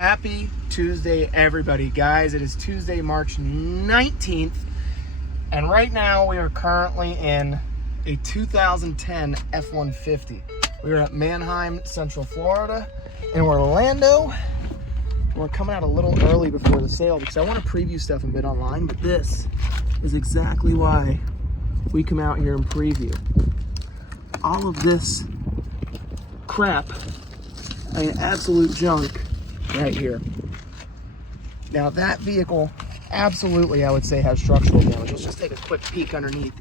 Happy Tuesday, everybody. Guys, it is Tuesday, March 19th, and right now we are currently in a 2010 F-150. We are at Manheim, Central Florida, in Orlando. We're coming out a little early before the sale because I want to preview stuff in bid online, but this is exactly why we come out here and preview. All of this crap, I mean, absolute junk right here. Now that vehicle absolutely, I would say, has structural damage. Let's just take a quick peek underneath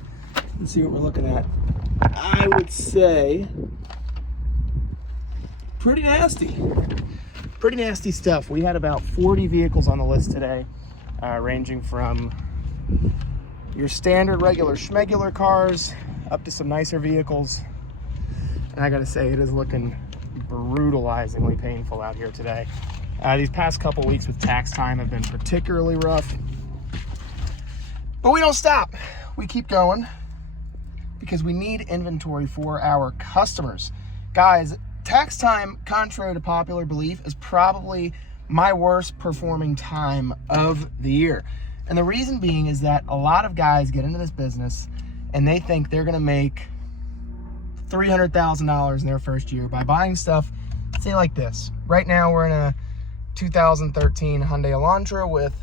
and see what we're looking at. I would say pretty nasty stuff. We had about 40 vehicles on the list today, ranging from your standard regular schmegular cars up to some nicer vehicles. And I gotta say, it is looking brutalizingly painful out here today. These past couple weeks with tax time have been particularly rough, but we don't stop. We keep going because we need inventory for our customers. Guys, tax time, contrary to popular belief, is probably my worst performing time of the year. And the reason being is that a lot of guys get into this business and they think they're gonna make $300,000 in their first year by buying stuff, say like this. Right now we're in a 2013 Hyundai Elantra with,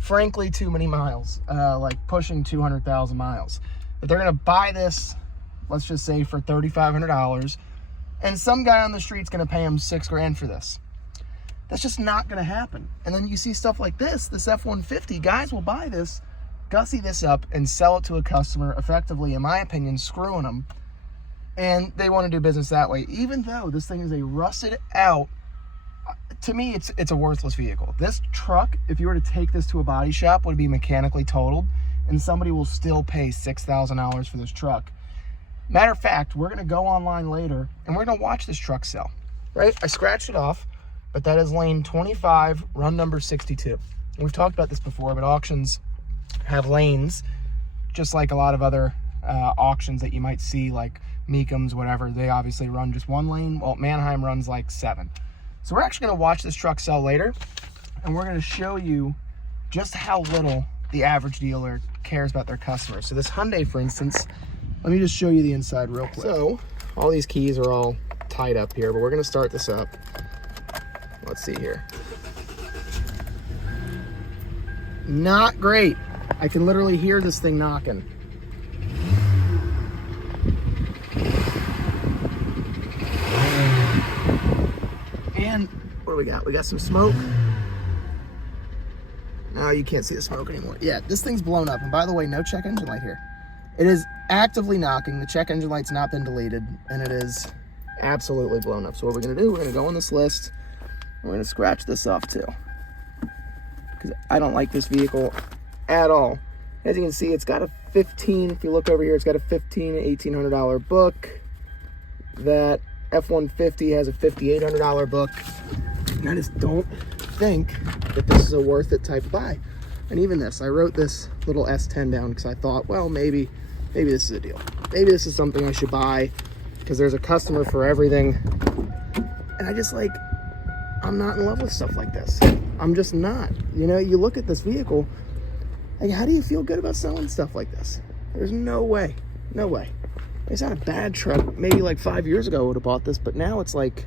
frankly, too many miles, like pushing 200,000 miles. But they're gonna buy this, let's just say, for $3,500, and some guy on the street's gonna pay him $6,000 for this. That's just not gonna happen. And then you see stuff like this F-150, guys will buy this, gussy this up, and sell it to a customer, effectively, in my opinion, screwing them. And they want to do business that way, even though this thing is a rusted out, to me, it's a worthless vehicle. This truck, if you were to take this to a body shop, would be mechanically totaled, and somebody will still pay $6,000 for this truck. Matter of fact, we're going to go online later, and we're going to watch this truck sell, right? I scratched it off, but that is lane 25, run number 62. And we've talked about this before, but auctions have lanes, just like a lot of other auctions that you might see, like Meekums, whatever. They obviously run just one lane. Well, Manheim runs like 7. So we're actually going to watch this truck sell later, and we're going to show you just how little the average dealer cares about their customers. So this Hyundai, for instance, let me just show you the inside real quick. So all these keys are all tied up here, but we're going to start this up. Let's see here. Not great. I can literally hear this thing knocking. And what do we got? We got some smoke. No, you can't see the smoke anymore. Yeah, this thing's blown up. And by the way, no check engine light here. It is actively knocking. The check engine light's not been deleted, and it is absolutely blown up. So what we're gonna do, we're gonna go on this list. We're gonna scratch this off too, because I don't like this vehicle at all. As you can see, it's got a 15, if you look over here, it's got a $1,800 book. That F-150 has a $5,800 book. And I just don't think that this is a worth it type of buy. And even this, I wrote this little S10 down because I thought, well, maybe this is a deal. Maybe this is something I should buy because there's a customer for everything. And I just, like, I'm not in love with stuff like this. I'm just not. You know, you look at this vehicle, like, how do you feel good about selling stuff like this? There's no way. No way. It's not a bad truck. Maybe like 5 years ago I would have bought this, but now it's like...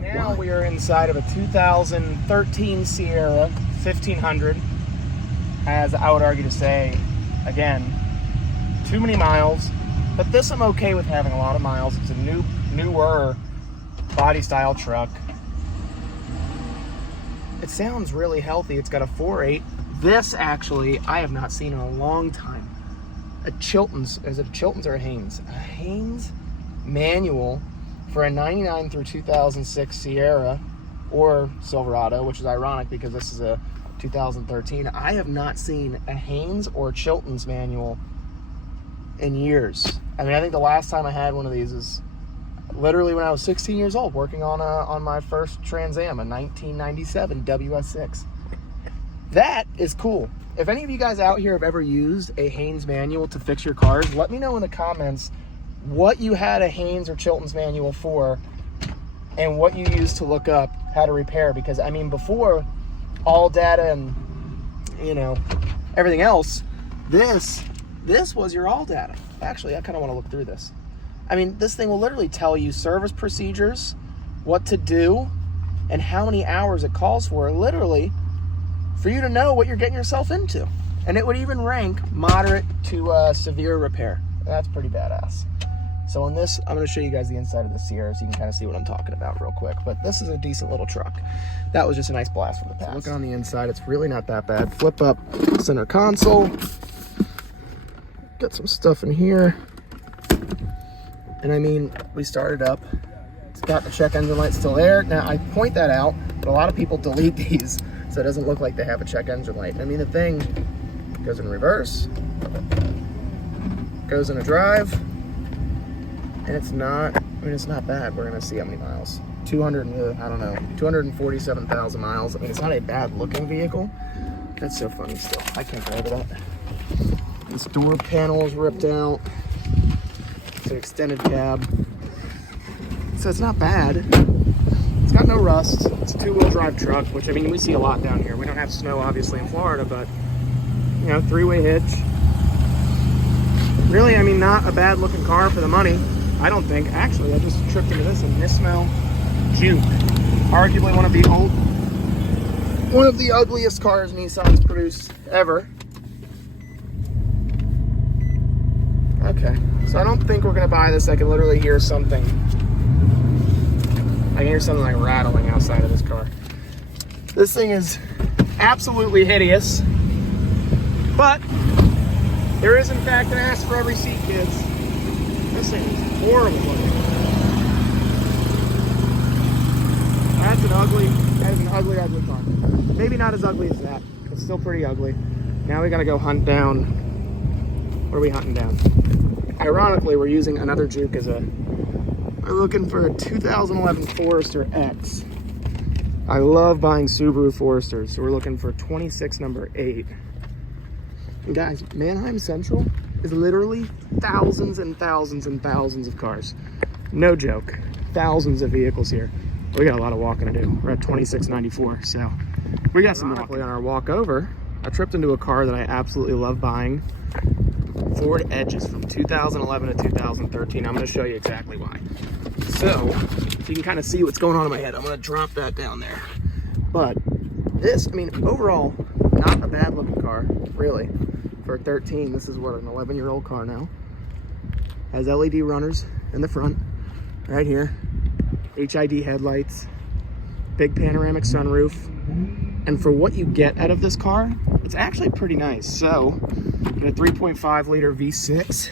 Now we are inside of a 2013 Sierra 1500. As I would argue to say, again, too many miles. But this I'm okay with having a lot of miles. It's a newer body style truck. It sounds really healthy. It's got a 4.8. This, actually, I have not seen in a long time. A Chilton's, is it a Chilton's or a Haynes? A Haynes manual for a 99 through 2006 Sierra or Silverado, which is ironic because this is a 2013. I have not seen a Haynes or Chilton's manual in years. I mean, I think the last time I had one of these is literally when I was 16 years old, working on my first Trans Am, a 1997 WS6. That is cool. If any of you guys out here have ever used a Haynes manual to fix your cars, let me know in the comments what you had a Haynes or Chilton's manual for, and what you use to look up how to repair. Because I mean, before all data and, you know, everything else, this was your all data. Actually, I kind of want to look through this. I mean, this thing will literally tell you service procedures, what to do, and how many hours it calls for, literally, for you to know what you're getting yourself into. And it would even rank moderate to severe repair. That's pretty badass. So on this, I'm going to show you guys the inside of the Sierra so you can kind of see what I'm talking about real quick. But this is a decent little truck. That was just a nice blast from the past. Look on the inside, it's really not that bad. Flip up center console. Got some stuff in here. And I mean, we started up. It's got the check engine light still there. Now, I point that out, but a lot of people delete these, so it doesn't look like they have a check engine light. I mean, the thing goes in reverse, goes in a drive, and it's not bad. We're gonna see how many miles. 247,000 miles. I mean, it's not a bad looking vehicle. That's so funny still. I can't get over that. This door panel is ripped out. It's an extended cab. So it's not bad. It's got no rust. It's a 2-wheel drive truck, which I mean, we see a lot down here. We don't have snow obviously in Florida, but you know, 3-way hitch. Really, I mean, not a bad looking car for the money. I don't think. Actually, I just tripped into this, a Nismo Juke. Arguably one of the ugliest cars Nissan's produced ever. Okay, so I don't think we're gonna buy this. I can literally hear something. I can hear something like rattling outside of this car. This thing is absolutely hideous, but there is in fact an ass for every seat, kids. This thing is horrible looking. That is an ugly car. Maybe not as ugly as that, but still pretty ugly. Now we gotta go hunt down. What are we hunting down? Ironically, we're using another Juke as we're looking for a 2011 Forester X. I love buying Subaru Foresters, so we're looking for 26 number 8. And guys, Manheim Central is literally thousands and thousands and thousands of cars. No joke. Thousands of vehicles here. We got a lot of walking to do. We're at 2694, so we got some walking. On our walk over, I tripped into a car that I absolutely love buying. Ford Edges from 2011 to 2013. I'm going to show you exactly why. So you can kind of see what's going on in my head. I'm going to drop that down there. But this, I mean, overall, not a bad looking car, really. For a 13, this is what, an 11-year-old car now. Has LED runners in the front, right here. HID headlights, big panoramic sunroof. And for what you get out of this car, it's actually pretty nice. So, in a 3.5 liter V6,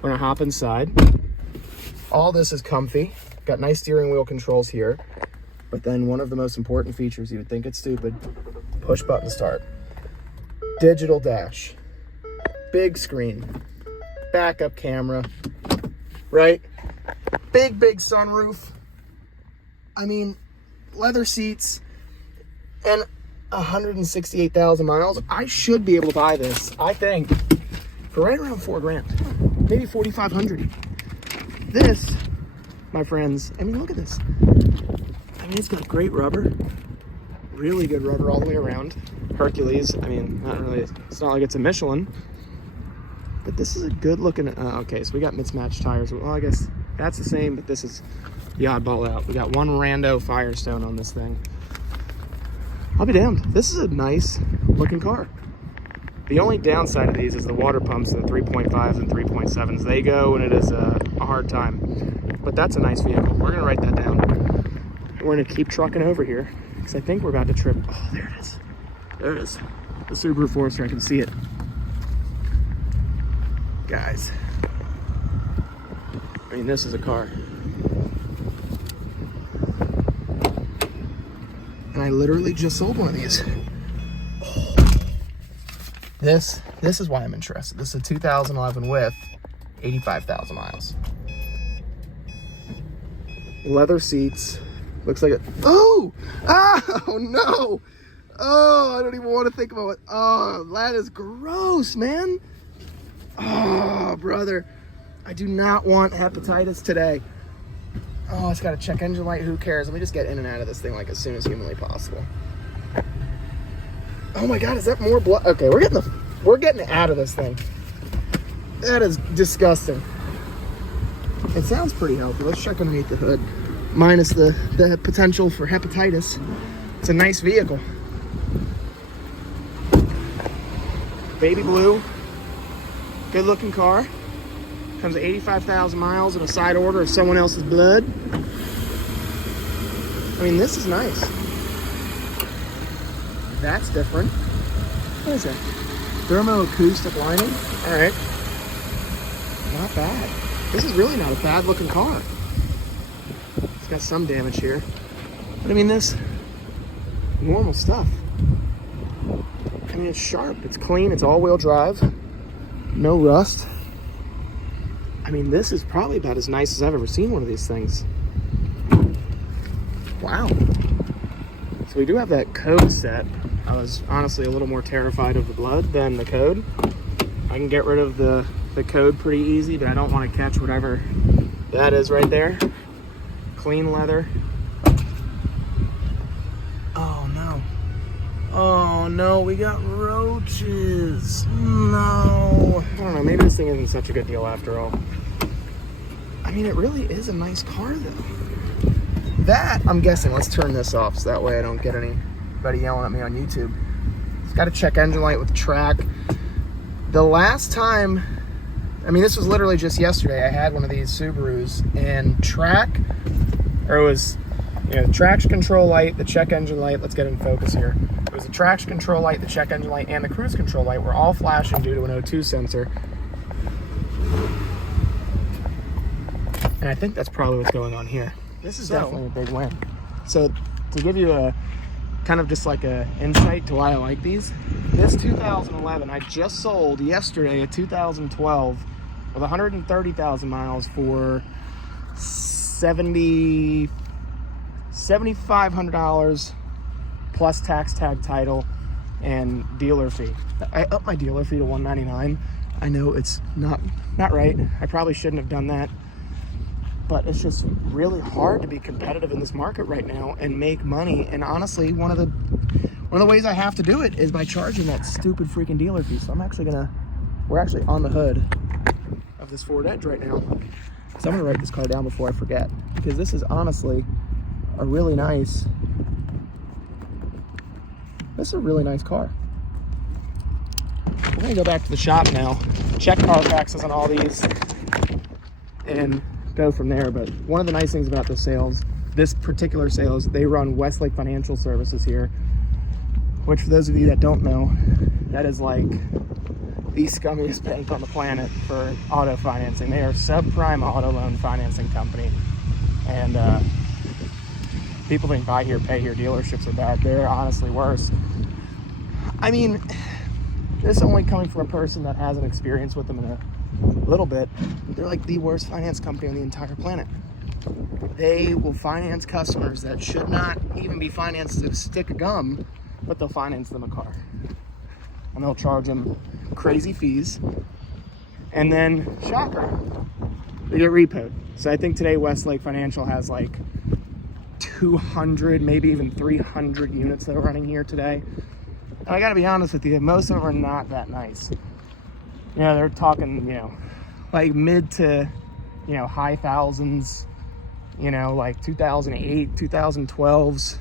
we're gonna hop inside. All this is comfy. Got nice steering wheel controls here. But then one of the most important features, you would think it's stupid, push button start. Digital dash. Big screen. Backup camera. Right? Big sunroof. I mean, leather seats. And 168,000 miles. I should be able to buy this, I think, for right around $4,000, maybe $4,500. This, my friends, I mean, look at this. I mean, it's got great rubber, really good rubber all the way around. Hercules, I mean, not really, it's not like it's a Michelin, but this is a good looking, okay, so we got mismatched tires. Well, I guess that's the same, but this is the oddball out. We got one rando Firestone on this thing. I'll be damned. This is a nice looking car. The only downside of these is the water pumps and the 3.5s and 3.7s. They go and it is a hard time. But that's a nice vehicle. We're gonna write that down. We're gonna keep trucking over here because I think we're about to trip. Oh, there it is. There it is. The Subaru Forester, I can see it. Guys. I mean, this is a car. And I literally just sold one of these. This is why I'm interested. This is a 2011 with 85,000 miles. Leather seats. Looks like it. Oh! Oh no! Oh, I don't even want to think about it. Oh, that is gross, man. Oh, brother. I do not want hepatitis today. Oh, it's got a check engine light. Who cares? Let me just get in and out of this thing like as soon as humanly possible. Oh my God, is that more blood? Okay, we're getting it out of this thing. That is disgusting. It sounds pretty healthy. Let's check underneath the hood. Minus the potential for hepatitis. It's a nice vehicle. Baby blue. Good looking car. Comes with 85,000 miles and a side order of someone else's blood. I mean, this is nice. That's different. What is that? Thermoacoustic lining. All right. Not bad. This is really not a bad looking car. It's got some damage here. But I mean, this normal stuff. I mean, it's sharp. It's clean. It's all-wheel drive. No rust. I mean, this is probably about as nice as I've ever seen one of these things. Wow. So we do have that code set. I was honestly a little more terrified of the blood than the code. I can get rid of the code pretty easy, but I don't want to catch whatever that is right there. Clean leather. Oh no. Oh no, we got roaches. No. I don't know, maybe this thing isn't such a good deal after all. I mean, it really is a nice car though. That, I'm guessing, let's turn this off so that way I don't get anybody yelling at me on YouTube. It's got a check engine light with track. The last time, I mean, this was literally just yesterday, I had one of these Subarus and it was, the traction control light, the check engine light, let's get in focus here. It was the traction control light, the check engine light, and the cruise control light were all flashing due to an O2 sensor. And I think that's probably what's going on here. This is definitely a big win. So to give you a kind of just like a insight to why I like these, this 2011, I just sold yesterday a 2012 with 130,000 miles for $7,500 plus tax tag title and dealer fee. I upped my dealer fee to $199. I know it's not right. I probably shouldn't have done that. But it's just really hard to be competitive in this market right now and make money. And honestly, one of the ways I have to do it is by charging that stupid freaking dealer fee. So we're actually on the hood of this Ford Edge right now. So I'm gonna write this car down before I forget, because this is honestly a really nice car. We're gonna go back to the shop now, check Carfaxes on all these, and go from there. But one of the nice things about this particular sales, they run Westlake Financial Services here, which for those of you that don't know, that is like the scummiest bank on the planet for auto financing. They are subprime auto loan financing company, and people think buy here, pay here dealerships are bad. They're honestly worse. I mean, this only coming from a person that has an experience with them in a little bit. They're like the worst finance company on the entire planet. They will finance customers that should not even be financed a stick of gum, but they'll finance them a car. And they'll charge them crazy fees. And then, shocker, they get repoed. So I think today Westlake Financial has like 200, maybe even 300 units that are running here today. And I gotta be honest with you, most of them are not that nice. They're talking, like mid to, high thousands, like 2008, 2012s.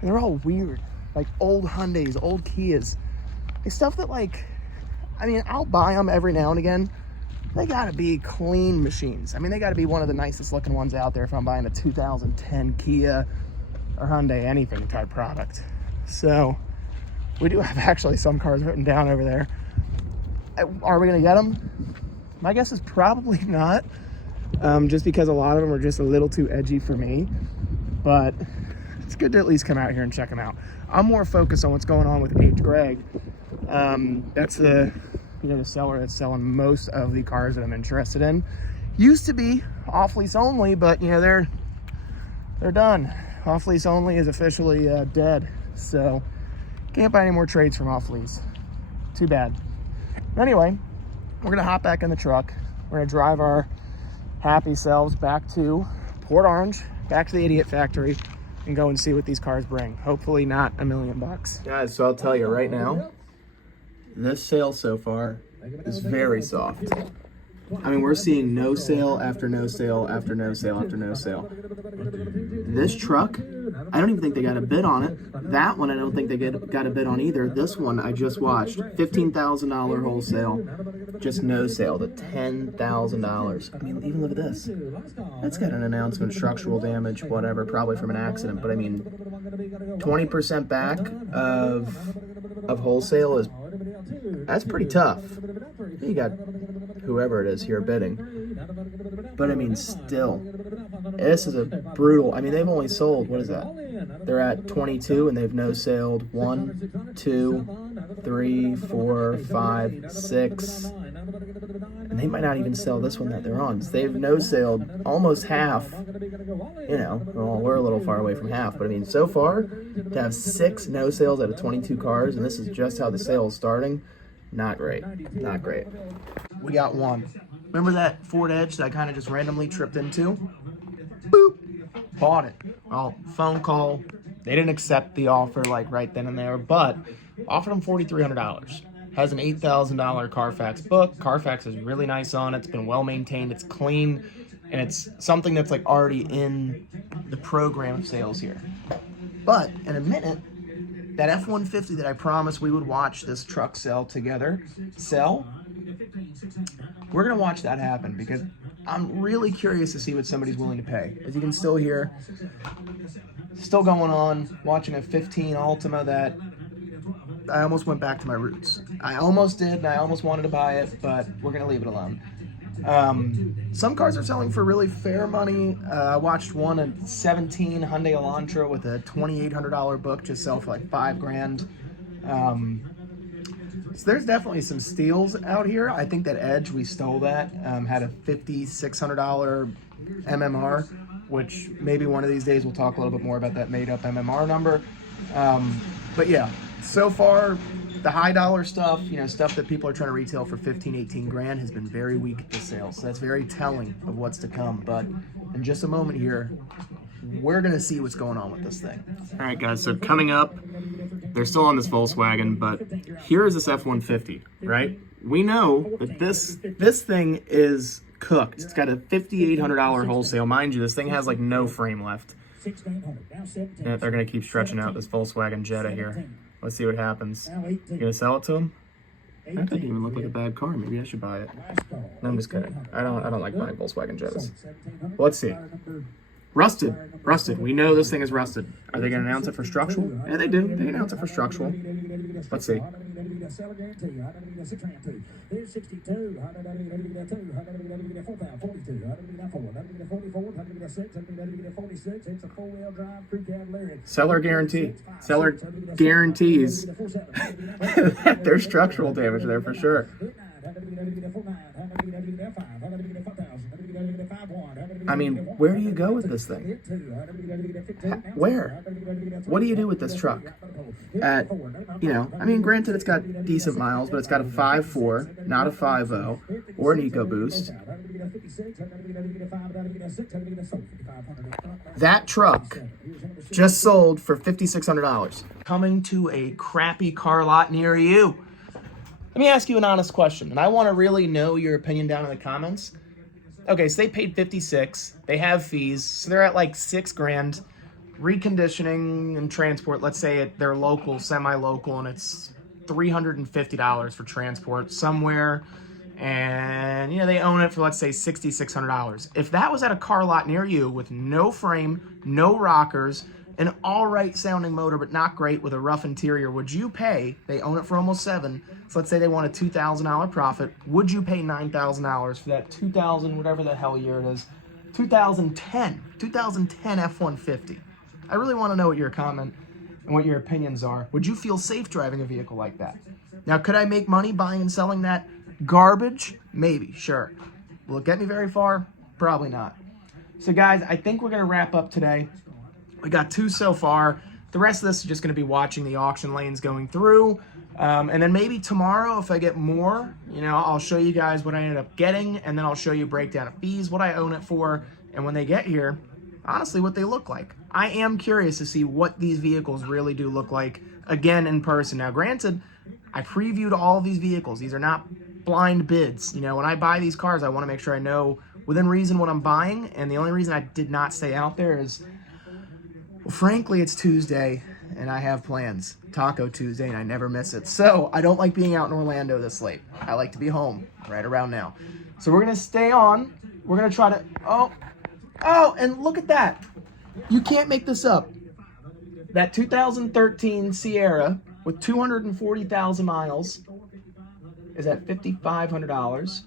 And they're all weird, like old Hyundais, old Kias. Like stuff that I'll buy them every now and again. They gotta be clean machines. They gotta be one of the nicest looking ones out there if I'm buying a 2010 Kia or Hyundai anything type product. So we do have actually some cars written down over there. Are we gonna get them? My guess is probably not, just because a lot of them are just a little too edgy for me, but it's good to at least come out here and check them out. I'm more focused on what's going on with H. Greg. That's the seller that's selling most of the cars that I'm interested in. Used to be off lease only, but they're done. Off lease only is officially dead, so can't buy any more trades from off lease. Too bad. Anyway, we're gonna hop back in the truck. We're gonna drive our happy selves back to Port Orange, back to the Idiot Factory, and go and see what these cars bring. Hopefully not $1 million. Guys, so I'll tell you right now, this sale so far is very soft. I mean, we're seeing no sale after no sale after no sale after no sale. This truck, I don't even think they got a bid on it. That one, I don't think they got a bid on either. This one, I just watched. $15,000 wholesale, just no sale to $10,000. I mean, even look at this. That's got an announcement, structural damage, whatever, probably from an accident. But I mean, 20% back of wholesale that's pretty tough. You got whoever it is here bidding. But I mean, still, this is a brutal. I mean, they've only sold, what is that? They're at 22 and they've no-sailed 1, 2, 3, 4, 5, 6. And they might not even sell this one that they're on. They've no-sailed almost half. You know, well, we're a little far away from half. But I mean, so far, to have 6 no-sales out of 22 cars, and this is just how the sale is starting, not great. Not great. We got one. Remember that Ford Edge that I kind of just randomly tripped into? Boop. Bought it. Well, phone call. They didn't accept the offer like right then and there, but offered them $4,300. Has an $8,000 Carfax book. Carfax is really nice on it. It's been well maintained. It's clean. And it's something that's like already in the program of sales here. But in a minute, that F-150 that I promised we would watch this truck sell, we're going to watch that happen because I'm really curious to see what somebody's willing to pay. As you can still hear, still going on, watching a 15 Altima that I almost went back to my roots. I almost did, and I almost wanted to buy it, but we're going to leave it alone. Some cars are selling for really fair money. I watched one, a 17 Hyundai Elantra with a $2,800 book just sell for like $5,000. So there's definitely some steals out here. I think that Edge, we stole that, had a $5,600 MMR, which maybe one of these days we'll talk a little bit more about that made up MMR number. But yeah, so far, the high dollar stuff, you know, stuff that people are trying to retail for 15, 18 grand has been very weak at the sales. So that's very telling of what's to come. But in just a moment here, we're going to see what's going on with this thing. All right, guys. So coming up, they're still on this Volkswagen, but here is this F-150, right? We know that this thing is cooked. It's got a $5,800 wholesale. Mind you, this thing has like no frame left. And they're going to keep stretching out this Volkswagen Jetta here. Let's see what happens. You gonna sell it to him? That doesn't even look like a bad car. Maybe I should buy it. No, I'm just kidding. I don't like buying Volkswagen Jettas. Well, let's see. Rusted. We know this thing is rusted. Are they gonna announce it for structural? Yeah, they do. They announce it for structural. Let's see. Seller guarantee. Seller guarantees that there's structural damage there for sure. I mean, where do you go with this thing? Where? What do you do with this truck? At, you know, I mean, granted, it's got decent miles, but it's got a 5.4, not a 5.0, or an EcoBoost. That truck just sold for $5,600. Coming to a crappy car lot near you. Let me ask you an honest question, and I want to really know your opinion down in the comments. Okay, so they paid $56,000. They have fees, so they're at like $6,000. Reconditioning and transport, let's say they're local, semi-local, and it's $350 for transport somewhere, and you know they own it for, let's say, $6,600. If that was at a car lot near you with no frame, no rockers, an all-right sounding motor but not great with a rough interior, would you pay? They own it for almost $7,000. So let's say they want a $2,000 profit. Would you pay $9,000 for that 2000, whatever the hell year it is, 2010 F-150? I really want to know what your comment and what your opinions are. Would you feel safe driving a vehicle like that? Now, could I make money buying and selling that garbage? Maybe, sure. Will it get me very far? Probably not. So guys, I think we're going to wrap up today. We got 2 so far. The rest of this is just going to be watching the auction lanes going through. And then maybe tomorrow, if I get more, you know, I'll show you guys what I ended up getting, and then I'll show you a breakdown of fees, what I own it for, and when they get here, honestly what they look like. I am curious to see what these vehicles really do look like again in person. Now, granted, I previewed all of these vehicles. These are not blind bids. You know, when I buy these cars, I want to make sure I know within reason what I'm buying, and the only reason I did not stay out there is, well, frankly, it's Tuesday, and I have plans. Taco Tuesday, and I never miss it. So I don't like being out in Orlando this late. I like to be home right around now. So we're going to stay on. We're going to try to... Oh, and look at that. You can't make this up. That 2013 Sierra with 240,000 miles is at $5,500.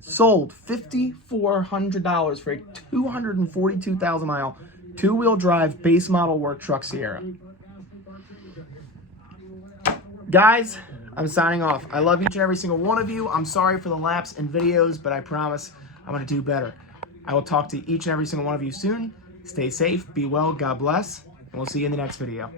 Sold $5,400 for a 242,000 mile two-wheel drive base model work truck Sierra. Guys, I'm signing off. I love each and every single one of you. I'm sorry for the lapse in videos, but I promise I'm going to do better. I will talk to each and every single one of you soon. Stay safe, be well, God bless, and we'll see you in the next video.